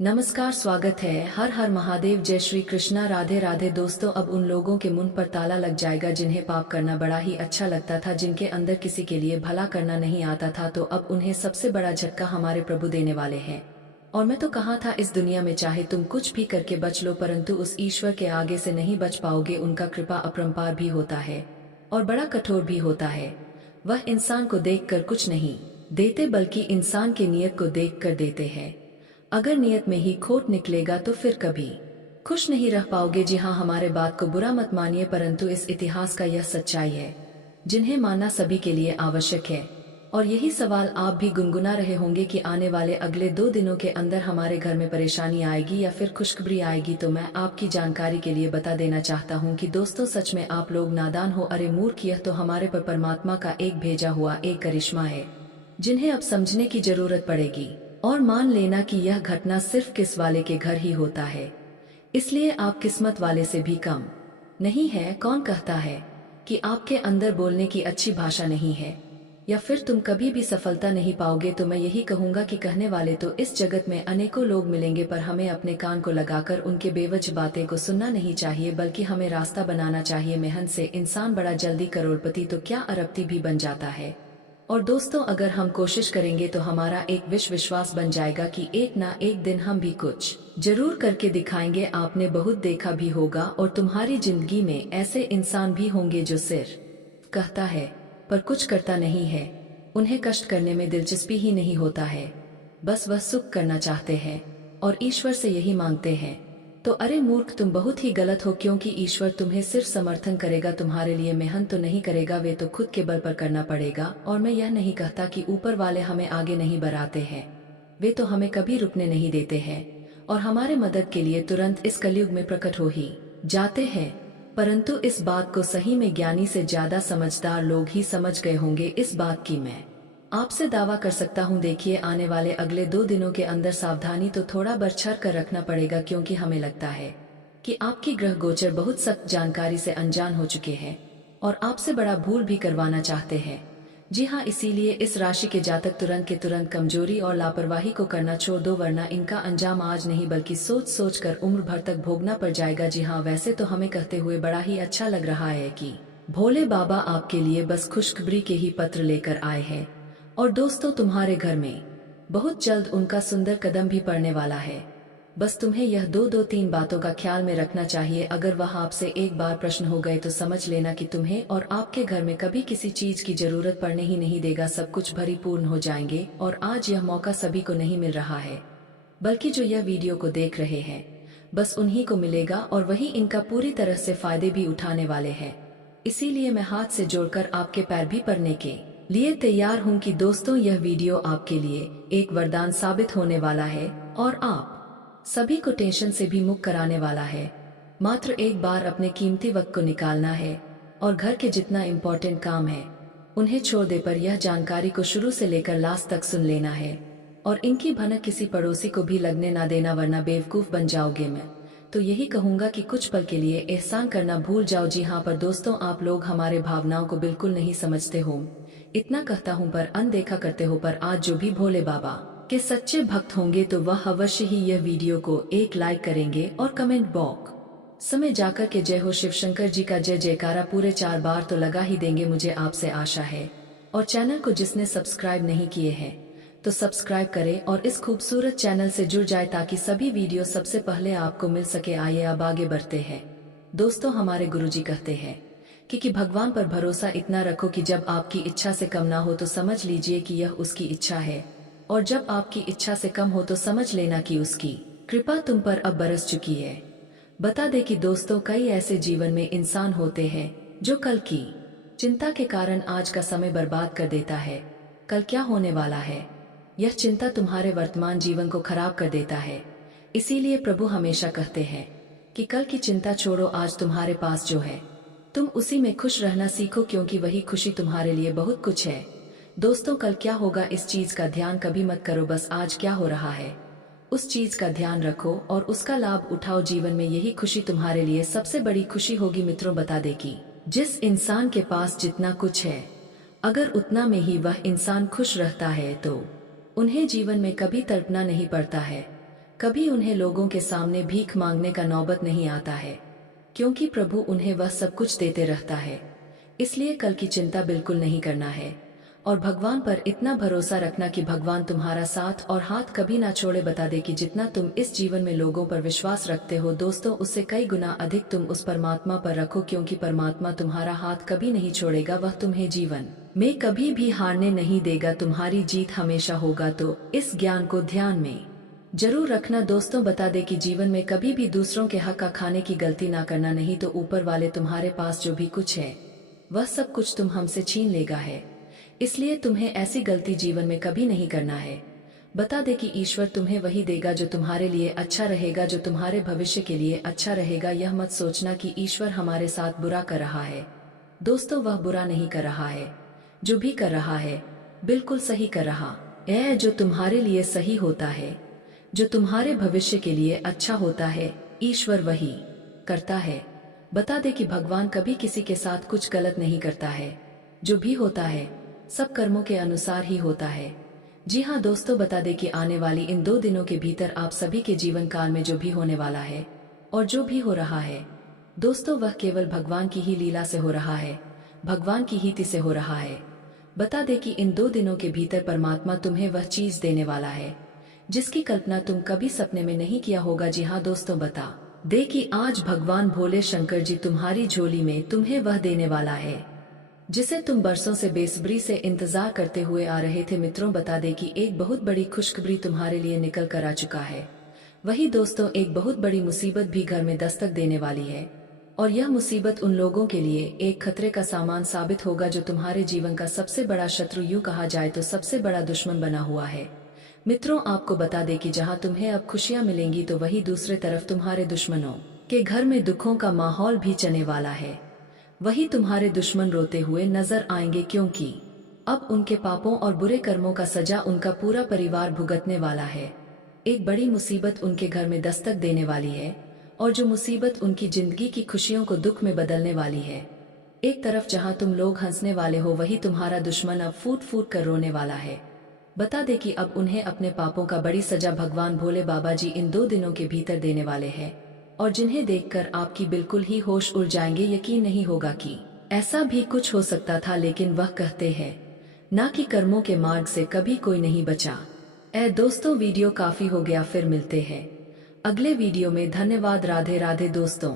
नमस्कार, स्वागत है। हर हर महादेव, जय श्री कृष्णा, राधे राधे। दोस्तों, अब उन लोगों के मुंह पर ताला लग जाएगा जिन्हें पाप करना बड़ा ही अच्छा लगता था, जिनके अंदर किसी के लिए भला करना नहीं आता था, तो अब उन्हें सबसे बड़ा झटका हमारे प्रभु देने वाले हैं। और मैं तो कहा था, इस दुनिया में चाहे तुम कुछ भी करके बच लो, परंतु उस ईश्वर के आगे से नहीं बच पाओगे। उनका कृपा अपरंपार भी होता है और बड़ा कठोर भी होता है। वह इंसान को देखकर कुछ नहीं देते, बल्कि इंसान की नीयत को देखकर देते हैं। अगर नियत में ही खोट निकलेगा तो फिर कभी खुश नहीं रह पाओगे। जी हाँ, हमारे बात को बुरा मत मानिए, परंतु इस इतिहास का यह सच्चाई है जिन्हें मानना सभी के लिए आवश्यक है। और यही सवाल आप भी गुनगुना रहे होंगे कि आने वाले अगले 2 दिनों के अंदर हमारे घर में परेशानी आएगी या फिर खुशखबरी आएगी। तो मैं आपकी जानकारी के लिए बता देना चाहता हूँ कि दोस्तों, सच में आप लोग नादान हो। अरे मूर्ख, यह तो हमारे पर परमात्मा का एक भेजा हुआ एक करिश्मा है जिन्हें अब समझने की जरूरत पड़ेगी। और मान लेना कि यह घटना सिर्फ किस वाले के घर ही होता है, इसलिए आप किस्मत वाले से भी कम नहीं है। कौन कहता है कि आपके अंदर बोलने की अच्छी भाषा नहीं है या फिर तुम कभी भी सफलता नहीं पाओगे? तो मैं यही कहूंगा कि कहने वाले तो इस जगत में अनेकों लोग मिलेंगे, पर हमें अपने कान को लगाकर उनके बेवजह बातें को सुनना नहीं चाहिए, बल्कि हमें रास्ता बनाना चाहिए। मेहनत से इंसान बड़ा जल्दी करोड़पति तो क्या अरबपति भी बन जाता है। और दोस्तों, अगर हम कोशिश करेंगे तो हमारा एक विश्वास बन जाएगा कि एक ना एक दिन हम भी कुछ जरूर करके दिखाएंगे। आपने बहुत देखा भी होगा, और तुम्हारी जिंदगी में ऐसे इंसान भी होंगे जो सिर्फ कहता है पर कुछ करता नहीं है। उन्हें कष्ट करने में दिलचस्पी ही नहीं होता है, बस वह सुख करना चाहते हैं और ईश्वर से यही मांगते हैं। तो अरे मूर्ख, तुम बहुत ही गलत हो, क्योंकि ईश्वर तुम्हें सिर्फ समर्थन करेगा, तुम्हारे लिए मेहनत तो नहीं करेगा। वे तो खुद के बल पर करना पड़ेगा। और मैं यह नहीं कहता कि ऊपर वाले हमें आगे नहीं बढ़ाते हैं, वे तो हमें कभी रुकने नहीं देते हैं और हमारे मदद के लिए तुरंत इस कलयुग में प्रकट हो ही जाते हैं। परंतु इस बात को सही में ज्ञानी से ज्यादा समझदार लोग ही समझ गए होंगे। इस बात की मैं आपसे दावा कर सकता हूँ। देखिए, आने वाले अगले 2 दिनों के अंदर सावधानी तो थोड़ा बरछर कर रखना पड़ेगा, क्योंकि हमें लगता है कि आपकी ग्रह गोचर बहुत सख्त जानकारी से अनजान हो चुके हैं और आपसे बड़ा भूल भी करवाना चाहते हैं। जी हाँ, इसीलिए इस राशि के जातक तुरंत के तुरंत कमजोरी और लापरवाही को करना छोड़ दो, वरना इनका अंजाम आज नहीं बल्कि सोच सोच कर उम्र भर तक भोगना पड़ जाएगा। जी हाँ, वैसे तो हमें कहते हुए बड़ा ही अच्छा लग रहा है कि भोले बाबा आपके लिए बस खुशखबरी के ही पत्र लेकर आए हैं। और दोस्तों, तुम्हारे घर में बहुत जल्द उनका सुंदर कदम भी पड़ने वाला है। बस तुम्हें यह दो तीन बातों का ख्याल में रखना चाहिए। अगर वह आपसे एक बार प्रश्न हो गए तो समझ लेना कि तुम्हें और आपके घर में कभी किसी चीज की जरूरत पड़ने ही नहीं देगा। सब कुछ भरीपूर्ण हो जाएंगे। और आज यह मौका सभी को नहीं मिल रहा है, बल्कि जो यह वीडियो को देख रहे हैं बस उन्हीं को मिलेगा, और वही इनका पूरी तरह से फायदे भी उठाने वाले हैं। इसीलिए मैं हाथ से जोड़कर आपके पैर भी पड़ने के लिए तैयार हूं कि दोस्तों, यह वीडियो आपके लिए एक वरदान साबित होने वाला है और आप सभी को टेंशन से भी मुक्त कराने वाला है। मात्र एक बार अपने कीमती वक्त को निकालना है और घर के जितना इम्पोर्टेंट काम है उन्हें छोड़ दे, पर यह जानकारी को शुरू से लेकर लास्ट तक सुन लेना है और इनकी भनक किसी पड़ोसी को भी लगने ना देना, वरना बेवकूफ बन जाओगे। मैं तो यही कहूंगा कि कुछ पल के लिए एहसान करना भूल जाओ। जी हाँ, पर दोस्तों, आप लोग हमारे भावनाओं को बिल्कुल नहीं समझते हो। इतना कहता हूँ पर अनदेखा करते हो। पर आज जो भी भोले बाबा के सच्चे भक्त होंगे तो वह अवश्य ही यह वीडियो को एक लाइक करेंगे और कमेंट बॉक्स समय जाकर के जय हो शिव शंकर जी का जय जयकारा पूरे 4 बार तो लगा ही देंगे, मुझे आपसे आशा है। और चैनल को जिसने सब्सक्राइब नहीं किए हैं तो सब्सक्राइब करें और इस खूबसूरत चैनल से जुड़ जाए, ताकि सभी वीडियो सबसे पहले आपको मिल सके। आइए अब आगे बढ़ते हैं। दोस्तों, हमारे गुरुजी कहते हैं कि भगवान पर भरोसा इतना रखो कि जब आपकी इच्छा से कम ना हो तो समझ लीजिए कि यह उसकी इच्छा है, और जब आपकी इच्छा से कम हो तो समझ लेना कि उसकी कृपा तुम पर अब बरस चुकी है। बता दे कि दोस्तों, कई ऐसे जीवन में इंसान होते हैं जो कल की चिंता के कारण आज का समय बर्बाद कर देता है। कल क्या होने वाला है, यह चिंता तुम्हारे वर्तमान जीवन को खराब कर देता है। इसीलिए प्रभु हमेशा कहते हैं कि कल की चिंता छोड़ो, आज तुम्हारे पास जो है तुम उसी में खुश रहना सीखो, क्योंकि वही खुशी तुम्हारे लिए बहुत कुछ है। दोस्तों, कल क्या होगा इस चीज का ध्यान कभी मत करो, बस आज क्या हो रहा है उस चीज का ध्यान रखो और उसका लाभ उठाओ। जीवन में यही खुशी तुम्हारे लिए सबसे बड़ी खुशी होगी। मित्रों, बता दे कि जिस इंसान के पास जितना कुछ है, अगर उतना में ही वह इंसान खुश रहता है तो उन्हें जीवन में कभी तड़पना नहीं पड़ता है। कभी उन्हें लोगों के सामने भीख मांगने का नौबत नहीं आता है, क्योंकि प्रभु उन्हें वह सब कुछ देते रहता है। इसलिए कल की चिंता बिल्कुल नहीं करना है और भगवान पर इतना भरोसा रखना कि भगवान तुम्हारा साथ और हाथ कभी ना छोड़े। बता दे कि जितना तुम इस जीवन में लोगों पर विश्वास रखते हो दोस्तों, उससे कई गुना अधिक तुम उस परमात्मा पर रखो, क्योंकि परमात्मा तुम्हारा हाथ कभी नहीं छोड़ेगा। वह तुम्हें जीवन में कभी भी हारने नहीं देगा, तुम्हारी जीत हमेशा होगा। तो इस ज्ञान को ध्यान में जरूर रखना दोस्तों। बता दे कि जीवन में कभी भी दूसरों के हक का खाने की गलती ना करना, नहीं तो ऊपर वाले तुम्हारे पास जो भी कुछ है वह सब कुछ तुम हमसे छीन लेगा है। इसलिए तुम्हें ऐसी गलती जीवन में कभी नहीं करना है। बता दे कि ईश्वर तुम्हें वही देगा जो तुम्हारे लिए अच्छा रहेगा, जो तुम्हारे भविष्य के लिए अच्छा रहेगा। यह मत सोचना कि ईश्वर हमारे साथ बुरा कर रहा है दोस्तों, वह बुरा नहीं कर रहा है। जो भी कर रहा है बिल्कुल सही कर रहा है। जो तुम्हारे लिए सही होता है, जो तुम्हारे भविष्य के लिए अच्छा होता है, ईश्वर वही करता है। बता दे कि भगवान कभी किसी के साथ कुछ गलत नहीं करता है। जो भी होता है सब कर्मों के अनुसार ही होता है। जी हाँ दोस्तों, बता दे कि आने वाली इन 2 दिनों के भीतर आप सभी के जीवन काल में जो भी होने वाला है और जो भी हो रहा है दोस्तों, वह केवल भगवान की ही लीला से हो रहा है, भगवान की ही से हो रहा है। बता दे कि इन 2 दिनों के भीतर परमात्मा तुम्हें वह चीज देने वाला है जिसकी कल्पना तुम कभी सपने में नहीं किया होगा। जी हाँ दोस्तों, बता दे कि आज भगवान भोले शंकर जी तुम्हारी झोली में तुम्हें वह देने वाला है जिसे तुम बरसों से बेसब्री से इंतजार करते हुए आ रहे थे। मित्रों, बता दे कि एक बहुत बड़ी खुशखबरी तुम्हारे लिए निकल कर आ चुका है। वही दोस्तों, एक बहुत बड़ी मुसीबत भी घर में दस्तक देने वाली है और यह मुसीबत उन लोगों के लिए एक खतरे का सामान साबित होगा जो तुम्हारे जीवन का सबसे बड़ा शत्रु, यूं कहा जाए तो सबसे बड़ा दुश्मन बना हुआ है। मित्रों, आपको बता दे कि जहां तुम्हें अब खुशियां मिलेंगी तो वही दूसरे तरफ तुम्हारे दुश्मनों के घर में दुखों का माहौल भी चलने वाला है। वही तुम्हारे दुश्मन रोते हुए नजर आएंगे, क्योंकि अब उनके पापों और बुरे कर्मों का सजा उनका पूरा परिवार भुगतने वाला है। एक बड़ी मुसीबत उनके घर में दस्तक देने वाली है और जो मुसीबत उनकी जिंदगी की खुशियों को दुख में बदलने वाली है। एक तरफ जहां तुम लोग हंसने वाले हो, वही तुम्हारा दुश्मन अब फूट फूट कर रोने वाला है। बता दे कि अब उन्हें अपने पापों का बड़ी सजा भगवान भोले बाबा जी इन 2 दिनों के भीतर देने वाले हैं और जिन्हें देखकर आपकी बिल्कुल ही होश उड़ जाएंगे। यकीन नहीं होगा कि ऐसा भी कुछ हो सकता था, लेकिन वह कहते हैं ना कि कर्मों के मार्ग से कभी कोई नहीं बचा। दोस्तों, वीडियो काफी हो गया, फिर मिलते हैं अगले वीडियो में। धन्यवाद। राधे राधे दोस्तों।